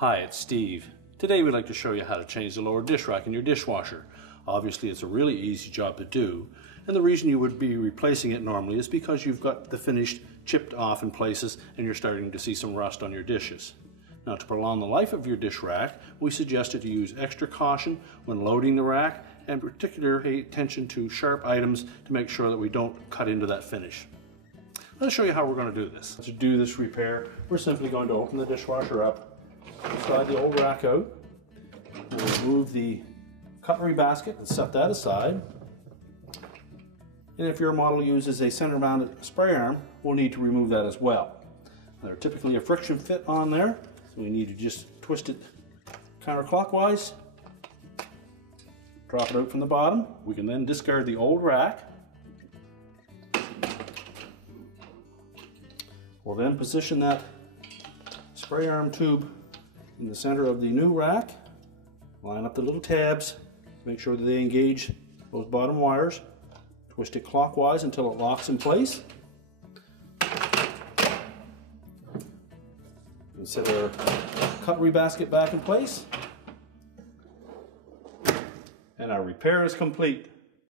Hi, it's Steve. Today we'd like to show you how to change the lower dish rack in your dishwasher. Obviously it's a really easy job to do, and the reason you would be replacing it normally is because you've got the finish chipped off in places and you're starting to see some rust on your dishes. Now, to prolong the life of your dish rack, we suggest that you use extra caution when loading the rack and particular attention to sharp items to make sure that we don't cut into that finish. Let's show you how we're going to do this. To do this repair, we're simply going to open the dishwasher up, slide the old rack out, we'll remove the cutlery basket and set that aside. And if your model uses a center mounted spray arm, we'll need to remove that as well. There's typically a friction fit on there, so we need to just twist it counterclockwise, drop it out from the bottom. We can then discard the old rack. We'll then position that spray arm tube in the center of the new rack, line up the little tabs, make sure that they engage those bottom wires, twist it clockwise until it locks in place. And set our cutlery basket back in place, and our repair is complete.